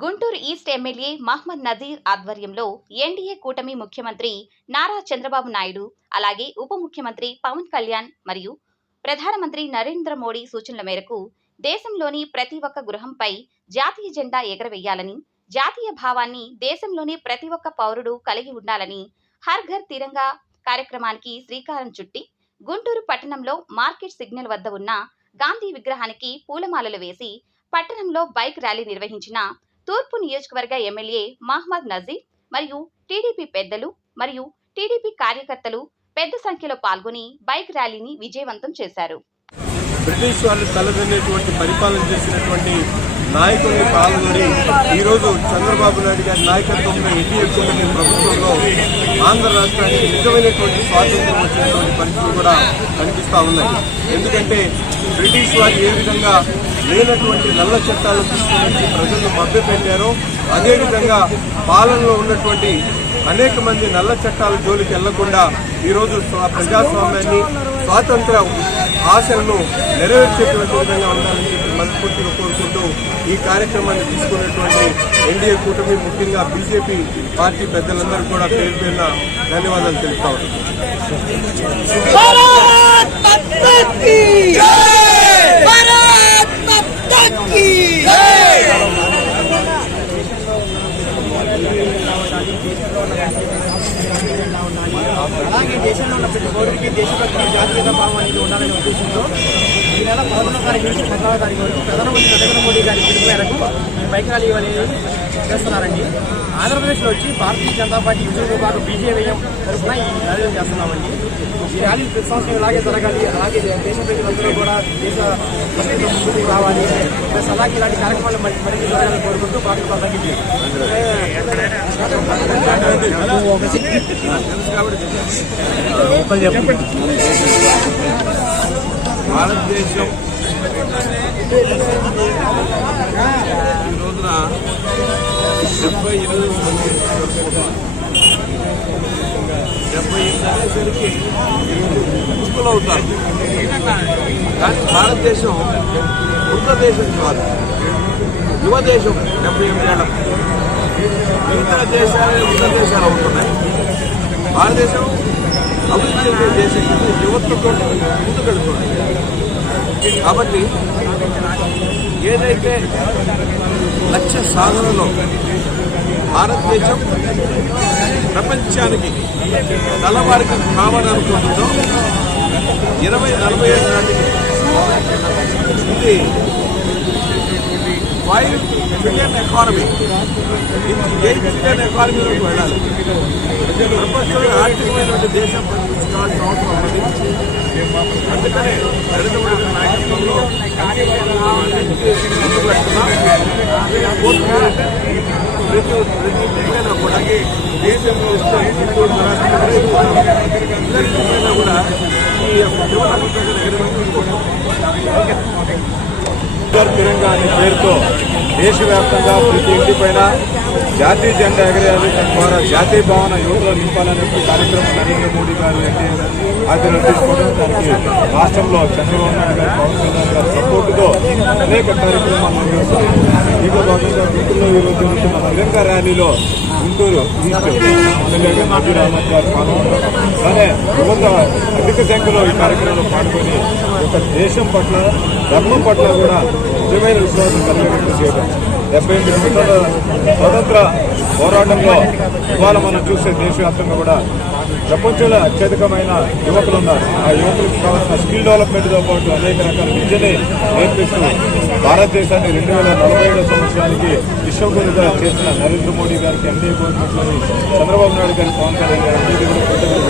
Guntur east MLA Mohammed Nazir ఆధ్వర్యంలో NDA కూటమి ముఖ్యమంత్రి నారా చంద్రబాబు నాయుడు అలాగే ఉప ముఖ్యమంత్రి పవన్ కళ్యాణ్ మరియు ప్రధానమంత్రి నరేంద్ర మోడీ సూచనల మేరకు దేశంలోని ప్రతి ఒక్క గృహంపై జాతీయ జెండా ఎగరవేయాలని జాతీయ భావాన్ని దేశంలోని ప్రతి ఒక్క పౌరుడు కలిగి ఉండాలని హర్ ఘర్ తిరంగా కార్యక్రమానికి శ్రీకారం చుట్టి గుంటూరు పట్టణంలో మార్కెట్ సిగ్నల్ వద్ద ఉన్న గాంధీ విగ్రహానికి పూలమాలలు వేసి పట్టణంలో బైక్ ర్యాలీ నిర్వహించిన తూర్పు నియోజకవర్గ ఎమ్మెల్యే మహ్మద్ నజీర్ మరియు టీడీపీ పెద్దలు మరియు టీడీపీ కార్యకర్తలు పెద్ద సంఖ్యలో పాల్గొని బైక్ ర్యాలీని విజయవంతం చేశారు. బ్రిటిష్ వాళ్ళు తలదన్నటువంటి పరిపాలన చేసినటువంటి నాయకుల్ని పాల్గొని ఈరోజు చంద్రబాబు నాయుడు గారి నాయకత్వంలో ఎన్డీఏ కూటమి ప్రభుత్వంలో ఆంధ్ర రాష్ట్రానికి నిజమైనటువంటి స్వాతంత్రం వచ్చినటువంటి పరిస్థితులు కూడా కనిపిస్తూ ఉన్నాయి. ఎందుకంటే బ్రిటిష్ వారు ఏ విధంగా లేనటువంటి నల్ల చట్టాలను తీసుకుని ప్రజలను మభ్యపెట్టారో. అదేవిధంగా పాలనలో ఉన్నటువంటి అనేక మంది నల్ల చట్టాల జోలికి వెళ్ళకుండా ఈరోజు ప్రజాస్వామ్యాన్ని స్వాతంత్ర ఆశలను నెరవేర్చేటువంటి విధంగా ఉండాలని చెప్పి మనస్ఫూర్తిగా కోరుకుంటూ ఈ కార్యక్రమాన్ని తీసుకున్నటువంటి ఎన్డీఏ కూటమి ముఖ్యంగా బీజేపీ పార్టీ పెద్దలందరూ కూడా పేరు పేరున ధన్యవాదాలు తెలుపుతా పౌరుడికి దేశభక్తి జాతీయత భావం అనేది ఉండాలనే ఉద్దేశంతో ఈ నెల పదకొండవ తారీఖు నుంచి పంతొమ్మిదవ తారీఖు వరకు ప్రధానమంత్రి నరేంద్ర మోడీ గారి పిలుపు మేరకు ఈ బైక్ ర్యాలీ అనేది చేస్తున్నారండి. ఆంధ్రప్రదేశ్లో వచ్చి భారతీయ జనతా పార్టీ విజయ విభాగం బీజేవైఎం తరఫున ఈ ర్యాలీలు చేస్తున్నామండి. ఈ ర్యాలీలు ప్రతి సంవత్సరం ఇలాగే జరగాలి అలాగే దేశ ప్రజలందరూ కూడా దేశ భక్తితో ముందుకు రావాలి. ప్లస్ అలాగే ఇలాంటి కార్యక్రమాలు మరి మరింత జరగాలని కోరుకుంటూ పార్టీ పద్ధతి భారతదేశం ఈ రోజున డెబ్బై ఎనిమిది మంది ఎనిమిది ముక్కులు అవుతారు కానీ భారతదేశం ఉన్న దేశం కాదు. యువ దేశం డెబ్బై ఎనిమిది ఏళ్ళ ఇతర దేశాలే ఉన్న దేశాలు అవుతున్నాయి. భారతదేశం అభివృద్ధి చెందే దేశం కింద యువతతో ముందుకెళ్తున్నాయి కాబట్టి ఏదైతే లక్ష్య సాధనలో భారతదేశం ప్రపంచానికి తలవారికి కావాలనుకుంటుందో ఇరవై నలభై ఏడు నాటికి ఇది ఫైవ్ బిలియన్ ఎకానమీ. ఇది ఎయిట్ బిలియన్ ఎకానమీలోకి వెళ్ళాలి. ప్రపంచంలో ఆర్థికమైనటువంటి దేశం ప్రతిష్ఠించాల్సిన అవసరం ఉన్నది. అందుకనే నరేంద్ర మోడీ నాయకత్వంలో ప్రతి ప్రతి ఎక్కడైనా కూడా దేశంలో ఇస్తే గుంటూరు రాష్ట్రంలో అందరికీ కూడా ఈ యొక్క యువత ఉత్తర్ తిరంగా అనే పేరుతో దేశవ్యాప్తంగా ప్రతి ఇంటి పైన జాతీయ జెండా ఎగరేయాలి. తద్వారా జాతీయ భావన యువతలో నింపాలనే కార్యక్రమం నరేంద్ర మోడీ గారు ఎన్డీఏ ఆధ్వర్యంలో తీసుకోవడం దానికి రాష్ట్రంలో చంద్రబాబు నాయుడు గారు పవన్ కళ్యాణ్ గారి సపోర్టుతో అనేక కార్యక్రమాలు నిర్వహిస్తారు దీంట్లో భాగంగా గుంటూరులో ఈరోజు జరుగుతున్న తిరంగా ర్యాలీలో గుంటూరు ఈస్ట్ ఎమ్మెల్యేగా నజీర్ అహ్మద్ గారు పాల్గొన్నారు. కానీ యువత అధిక సంఖ్యలో ఈ కార్యక్రమంలో పాల్గొని ఒక దేశం పట్ల ధర్మం పట్ల కూడా నిజమైన విశ్వాసం కలిగేటట్టు చేయడం. డెబ్బై ఎనిమిది సంవత్సరాల స్వతంత్ర పోరాటంలో ఇవాళ మనం చూసే దేశవ్యాప్తంగా కూడా ప్రపంచంలో అత్యధికమైన యువకులు ఉన్నారు. ఆ యువకులకు కావాల్సిన స్కిల్ డెవలప్మెంట్తో పాటు అనేక రకాల విద్యని నేర్పిస్తూ భారతదేశాన్ని రెండు వేల నలభై ఐదో సంవత్సరానికి విశ్వగురుగా చేసిన నరేంద్ర మోడీ గారికి ఎన్డీఏ గవర్నమెంట్లోని చంద్రబాబు నాయుడు గారి పవన్ కళ్యాణ్ గారి అందరికీ కూడా